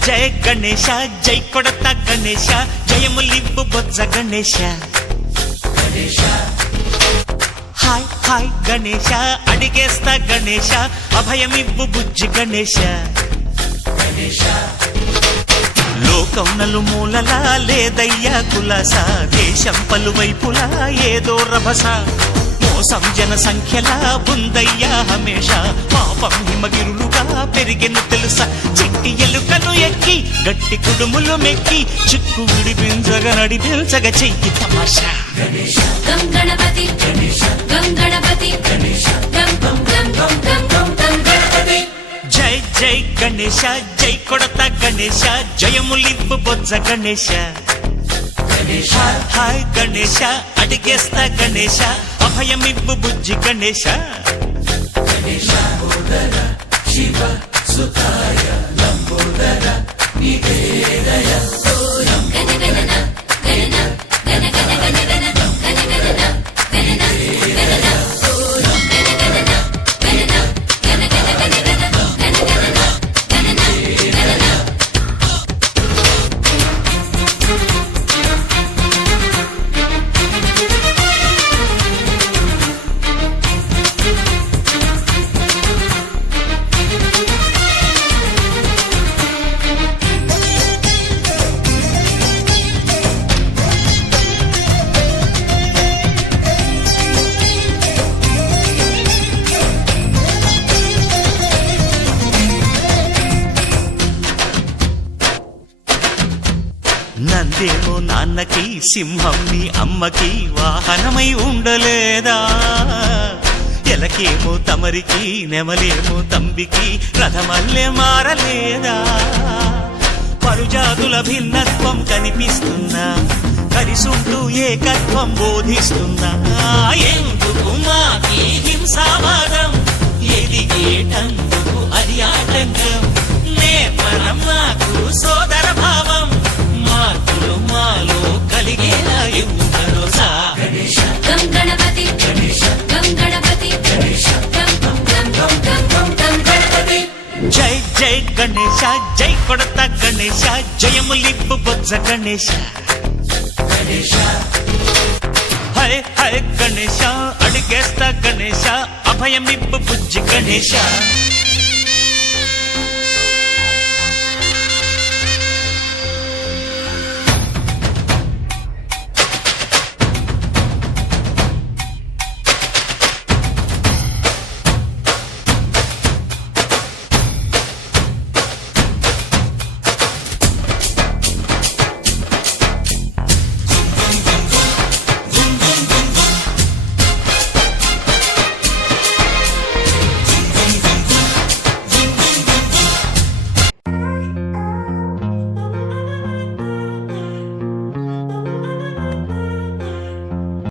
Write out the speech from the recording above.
జయ గణేశ జై కొడత గణేశ జయములివ్వు బొజ్జ Ganesha hi hi Ganesha అడిగేస్తా Ganesha అభయమివ్వు బుజ్జి గణేశ లోకం నలుమూలలా లేదయ్యా కులాస దేశం పలువైపులా ఏదో రభస మోసం జన సంఖ్యలా ఉందయ్యా హమేష పాపం హిమగిరులుగా పెరిగెను తెలుసా చిట్టి ఎలుకను ఎక్కి గట్టి కుడుములు మెక్కి చిక్కు విడిపించగా నడిపించగ చెయ్యి తమాషా గం గణపతి గం గణపతి గం గం గం గం గం గం గం గణపతి జై జై గణేశ జై కొడత గణేశ జయములివ్వు బొజ్జ గణేశ హాయ్ గణేశ అడిగేస్తా గణేశ అభయమివ్వు బుజ్జి గణేశ శివ సుతాయ లంబోదర నివేదయ గణ గణన గణన గణ గణ గణ గణ గణ గణన గణన గణన గణ గణన గణన గణ గణ గణ గణ గణ గణన గణన గణన నందేమో నాన్నకి సింహం నీ అమ్మకి వాహనమై ఉండలేదా ఎలకేమో తమరికి నెమలేమో తంబికి రథమల్లే మారలేదా పరుజాతుల భిన్నత్వం కనిపిస్తున్నా కలిసుంటూ ఏకత్వం బోధిస్తున్నా ఎందుకు మాకి హింసావాదం ఎదిగేటందుకు అది ఆటంకం నేర్పరం మాకు సోదర భావం మార్పులు మాలో కలిగేలా ఇవ్వు భరోసా గం గణపతి గం గణపతి గం గం గం గం గం గం గం గణపతి జై జై గణేశ జై కొడత గణేశ జయములివ్వు బొజ్జ గణేశ హై హై గణేశ అడిగేస్తా గణేశ అభయమివ్వు బుజ్జి గణేశ